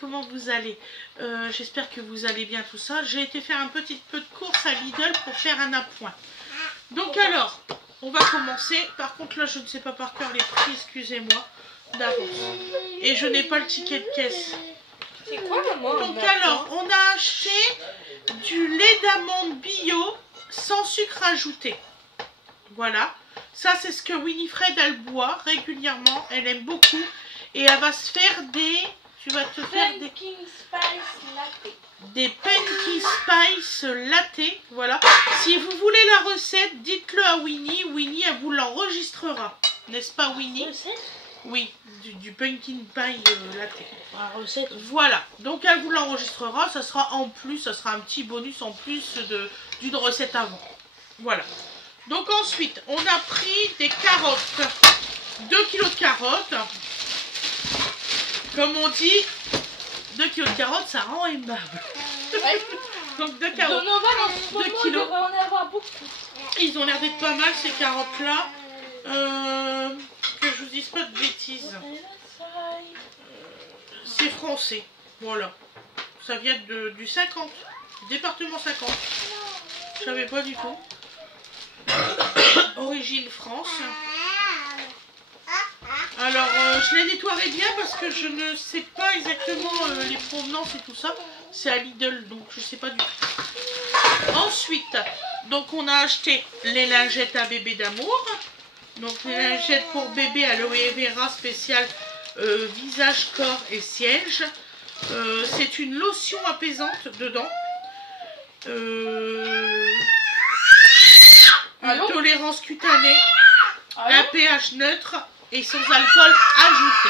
comment vous allez? J'espère que vous allez bien tout ça. J'ai été faire un petit peu de course à Lidl pour faire un appoint. Donc alors, on va commencer. Par contre là, je ne sais pas par cœur les prix, excusez-moi d'avance. Et je n'ai pas le ticket de caisse. C'est quoi maman? Donc alors, on a acheté du lait d'amande bio sans sucre ajouté. Voilà. Ça, c'est ce que Winifred, elle boit régulièrement. Elle aime beaucoup. Et elle va se faire des... Tu vas te faire des... Pumpkin Spice Latte. Des Pumpkin Spice Latte. Voilà. Si vous voulez la recette, dites-le à Winnie. Winnie, elle vous l'enregistrera. N'est-ce pas, Winnie? Recette? Oui, du Pumpkin Pie Latte. La recette. Voilà. Donc, elle vous l'enregistrera. Ça sera en plus. Ça sera un petit bonus en plus d'une recette avant. Voilà. Donc ensuite, on a pris des carottes, 2 kg de carottes. Comme on dit, 2 kg de carottes, ça rend aimable. Ouais. Donc 2 carottes, 2 kilos. On en avoir beaucoup. Ils ont l'air d'être pas mal ces carottes-là. Que je vous dise pas de bêtises. C'est français, voilà. Ça vient du 50, département 50. Je savais pas du tout. Origine France. Alors je les nettoierai bien parce que je ne sais pas exactement les provenances et tout ça. C'est à Lidl donc je sais pas du tout. Ensuite, donc on a acheté les lingettes à bébé d'amour. Donc les lingettes pour bébé aloe vera spécial visage, corps et siège. C'est une lotion apaisante dedans. Une tolérance cutanée, un pH neutre et sans alcool ajouté.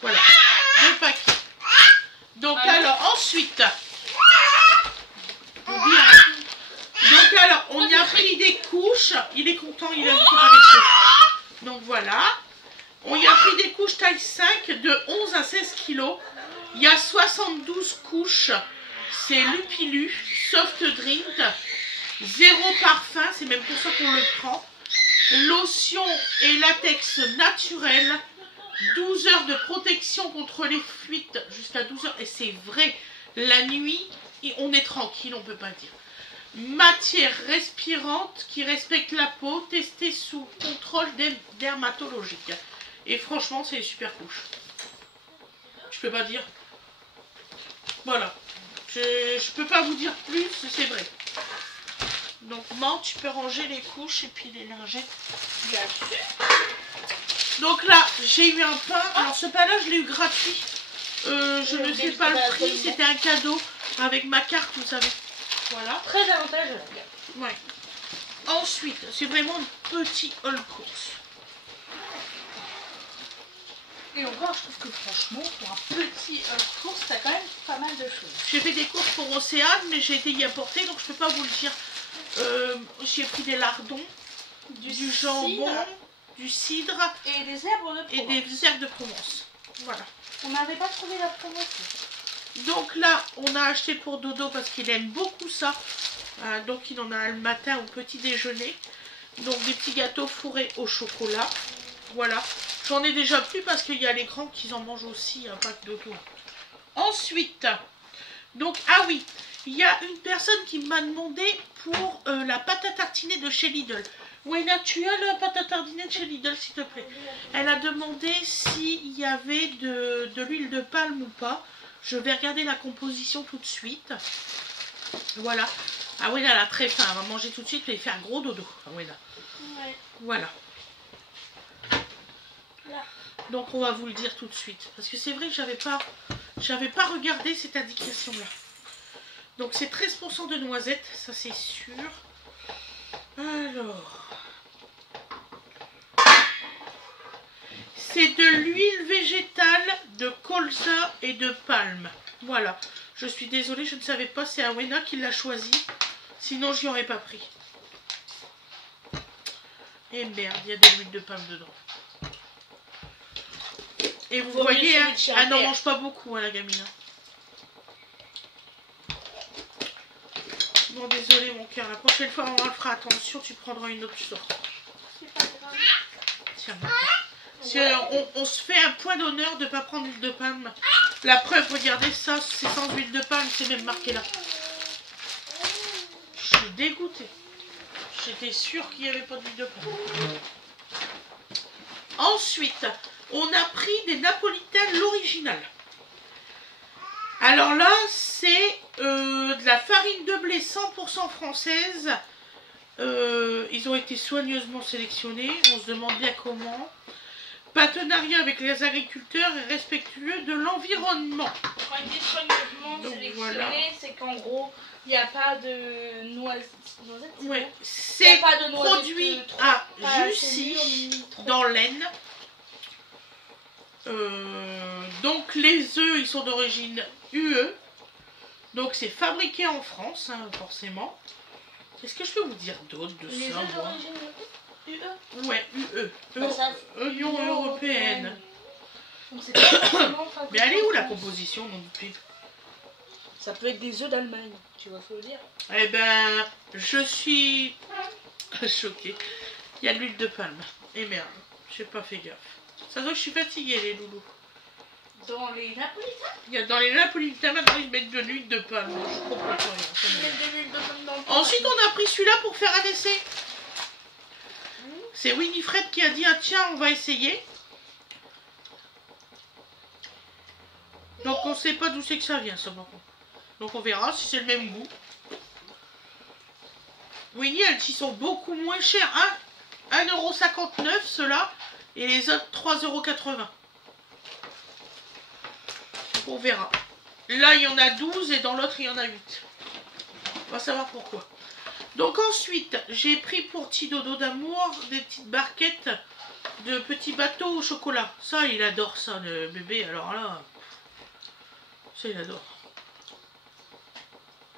Voilà, 2 paquets. Donc alors ensuite, on y a pris des couches. Il est content, il a vu qu'il avait couches. Donc voilà, on y a pris des couches taille 5 de 11 à 16 kg. Il y a 72 couches. C'est Lupilu, soft drink. 0 parfum, c'est même pour ça qu'on le prend. Lotion et latex naturel. 12 heures de protection contre les fuites jusqu'à 12 heures. Et c'est vrai, la nuit, on est tranquille, on ne peut pas dire. Matière respirante qui respecte la peau, testée sous contrôle dermatologique. Et franchement, c'est une super couche. Je peux pas dire. Voilà. Je peux pas vous dire plus, c'est vrai. Donc, Man, tu peux ranger les couches et puis les lingettes. Bien sûr. Donc là, j'ai eu un pain. Alors, ce pain-là, je l'ai eu gratuit. Je ne sais pas le prix. C'était un cadeau avec ma carte, vous savez. Voilà. Très avantageux. Ouais. Ensuite, c'est vraiment un petit haul course. Et encore, je trouve que franchement, pour un petit course, t'as quand même pas mal de choses. J'ai fait des courses pour Océane, mais j'ai été y apporter, donc je peux pas vous le dire. J'ai pris des lardons, du jambon, du cidre et des herbes de Provence. Et des herbes de Provence. Voilà. On n'avait pas trouvé la promotion. Donc là, on a acheté pour Dodo parce qu'il aime beaucoup ça. Donc il en a le matin au petit déjeuner. Donc des petits gâteaux fourrés au chocolat. Voilà. J'en ai déjà plus parce qu'il y a les grands qui en mangent aussi, un pack Dodo. Ensuite, donc, ah oui, il y a une personne qui m'a demandé pour la pâte à tartiner de chez Lidl. Wena, tu as la pâte à tartiner de chez Lidl, s'il te plaît. Elle a demandé s'il y avait de l'huile de palme ou pas. Je vais regarder la composition tout de suite. Voilà. Ah Wena, elle a très faim. Elle va manger tout de suite et il fait un gros dodo. Ah Wena. Ouais. Voilà. Là. Donc on va vous le dire tout de suite. Parce que c'est vrai que j'avais pas regardé cette indication-là. Donc c'est 13% de noisettes, ça c'est sûr. Alors... C'est de l'huile végétale, de colza et de palme. Voilà. Je suis désolée, je ne savais pas, c'est Awena qui l'a choisi. Sinon, je n'y aurais pas pris. Et merde, il y a de l'huile de palme dedans. Et vous voyez, hein, elle n'en mange pas beaucoup, hein, la gamine. Bon, désolé mon cœur. La prochaine fois, on fera attention, tu prendras une autre sorte. C'est pas grave. Tiens, mon cœur. Si on se fait un point d'honneur de ne pas prendre l'huile de palme La preuve, regardez ça, c'est sans huile de palme, c'est même marqué là. Je suis dégoûtée. J'étais sûre qu'il n'y avait pas d'huile de palme. Ensuite, on a pris des napolitains l'original. Alors là, c'est de la farine de blé 100% française. Ils ont été soigneusement sélectionnés. On se demande bien comment. Partenariat avec les agriculteurs et respectueux de l'environnement. Quand il dit soigneusement sélectionné, voilà. C'est qu'en gros, il n'y a pas de noisettes. Ouais, c'est produit à Jussy, dans l'Aisne. Donc les œufs, ils sont d'origine UE. Donc c'est fabriqué en France, hein, forcément. Qu'est-ce que je peux vous dire d'autre de les ça? œufs d'origine UE. Ouais, UE. Union européenne. Donc c'est pas forcément mais elle est où la composition non plus? Ça peut être des œufs d'Allemagne, tu vois ce que je veux dire? Eh ben, je suis choquée. Il y a de l'huile de palme. Et merde, j'ai pas fait gaffe. Ça doit que je suis fatiguée, les loulous. Dans les napolitains? Il y a dans les napolitains, maintenant ils mettent de l'huile de palme. Je comprends pas rien. Ensuite, on a pris celui-là pour faire un essai. C'est Winifred qui a dit, ah tiens, on va essayer. Donc on sait pas d'où c'est que ça vient, ça, par contre. Donc on verra si c'est le même goût. Winnie, elles qui sont beaucoup moins chères. 1,59 € ceux-là. Et les autres 3,80 €. On verra. Là, il y en a 12 et dans l'autre, il y en a 8. On va savoir pourquoi. Donc ensuite, j'ai pris pour petit dodo d'amour des petites barquettes de petits bateaux au chocolat. Ça, il adore ça, le bébé. Alors là, ça, il adore.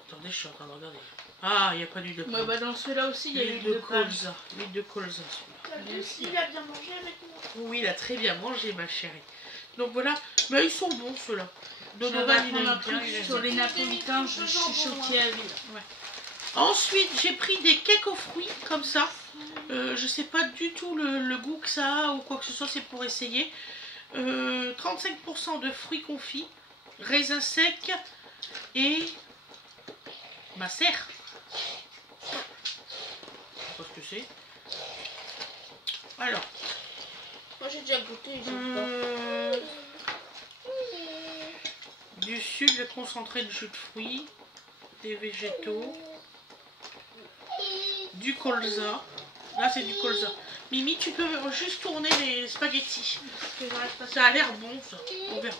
Attendez, je suis en train de regarder. Ah, il n'y a pas d'huile de palme. Bah dans ceux-là aussi, il y a l'huile de colza. L'huile de colza, celui-là. Il a bien mangé avec moi. Oui, il a très bien mangé, ma chérie. Donc voilà, mais ils sont bons ceux-là. Donovan, il aime bien. Sur les napolitains, je suis choquée à vie. Ouais. Ensuite, j'ai pris des cakes aux fruits, comme ça. Je sais pas du tout le goût que ça a ou quoi que ce soit, c'est pour essayer. 35% de fruits confits, raisins secs et macère. Je sais pas ce que c'est. Alors. Moi j'ai déjà goûté. Du sucre concentré de jus de fruits, des végétaux, du colza. Là c'est du colza. Mimi, tu peux juste tourner les spaghettis. Ça a l'air bon ça. On verra.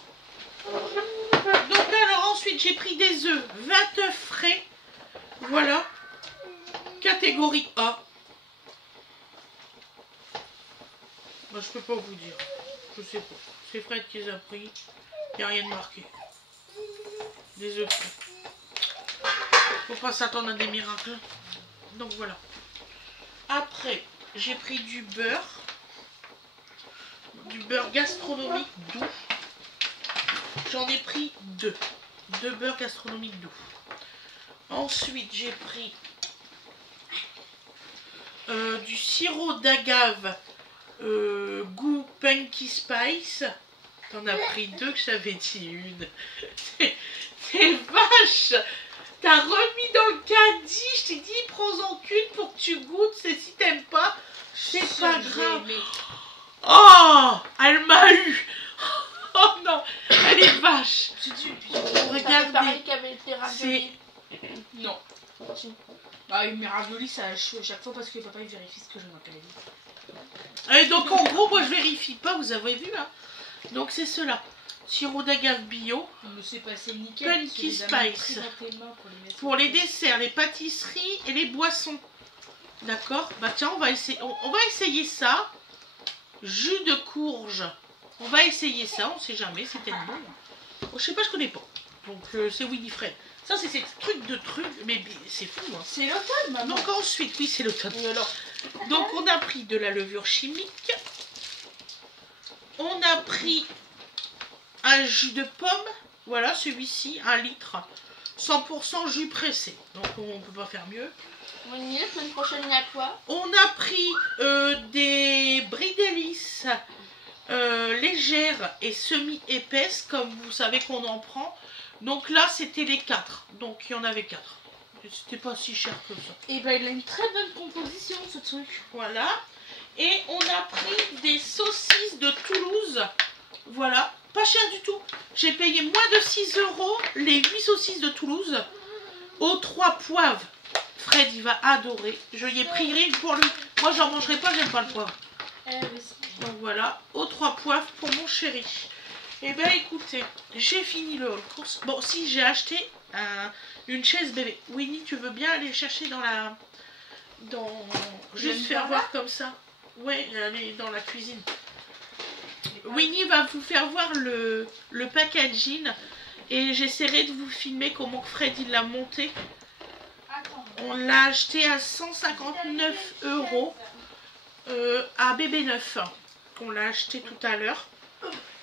Donc alors ensuite j'ai pris des œufs, 20 œufs frais. Voilà. Catégorie A. Bah, je peux pas vous dire. Je sais pas. C'est Fred qui les a pris. Il n'y a rien de marqué. Des œufs frais. Faut pas s'attendre à des miracles. Donc voilà. Après, j'ai pris du beurre. Du beurre gastronomique doux. J'en ai pris 2. 2 beurres gastronomiques doux. Ensuite, j'ai pris du sirop d'agave goût Punky Spice. T'en as pris 2 que j'avais dit une. T'es vache. T'as remis dans le caddie. Je t'ai dit prends-en qu'une pour que tu goûtes. Si t'aimes pas, c'est pas grave. Oh, elle m'a eu. Oh non, elle est vache. Regardez. C'est... Non. Ah, une raviolis, ça a chaud à chaque fois parce que papa il vérifie ce que je m'appelle. Et donc en gros, moi je vérifie pas, vous avez vu hein. Donc c'est cela. Sirop d'agave bio. Mais c'est passé nickel. Punky Spice. Pour les desserts, les pâtisseries et les boissons. D'accord. Bah tiens, on va essayer ça. Jus de courge. On va essayer ça, on sait jamais, c'est tellement bon. Oh, je sais pas, je connais pas. Donc c'est Winifred. Ça c'est ces trucs de trucs, mais c'est fou hein. C'est l'automne maman. Donc ensuite, oui c'est l'automne. Alors. Donc on a pris de la levure chimique. On a pris un jus de pomme. Voilà celui-ci, 1 litre. 100% jus pressé. Donc on peut pas faire mieux. Winnie, la semaine prochaine il y a quoi? On a pris des bris d'hélice. légère et semi-épaisse, comme vous savez qu'on en prend. Donc là, c'était les 4. Donc il y en avait 4. C'était pas si cher que ça. Et ben il a une très bonne composition ce truc. Voilà. Et on a pris des saucisses de Toulouse. Voilà. Pas cher du tout. J'ai payé moins de 6 € les 8 saucisses de Toulouse aux 3 poivres. Fred, il va adorer. Je y ai pris rien pour lui. Moi, j'en mangerai pas, j'aime pas le poivre. Donc voilà, aux 3 poivres pour mon chéri. Et ben écoutez, j'ai fini le haul course. Bon, si j'ai acheté une chaise bébé. Winnie, tu veux bien aller chercher dans la... Juste faire voir comme ça. Ouais, aller dans la cuisine. Winnie va vous faire voir le packaging. Et j'essaierai de vous filmer comment Fred il l'a monté. On l'a acheté à 159 € à bébé neuf. On l'a acheté tout à l'heure.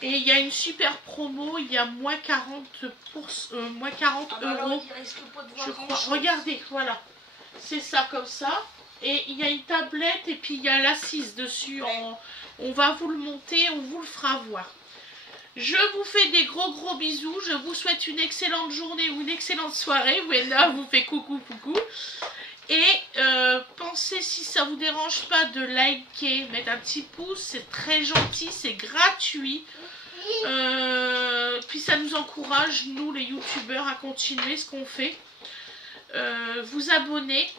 Et il y a une super promo, il y a moins 40 €. Je crois. Regardez, voilà. C'est ça comme ça. Et il y a une tablette et puis il y a l'assise dessus. On va vous le monter, on vous le fera voir. Je vous fais des gros bisous. Je vous souhaite une excellente journée ou une excellente soirée. Wena vous fait coucou. Et pensez, si ça vous dérange pas, de liker, mettre un petit pouce. C'est très gentil, c'est gratuit. Puis ça nous encourage, nous les youtubeurs, à continuer ce qu'on fait. Vous abonner.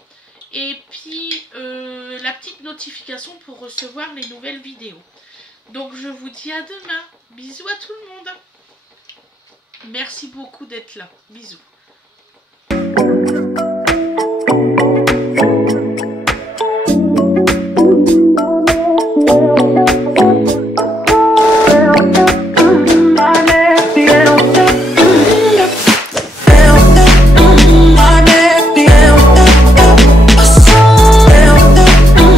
Et puis la petite notification pour recevoir les nouvelles vidéos. Donc je vous dis à demain. Bisous à tout le monde. Merci beaucoup d'être là. Bisous.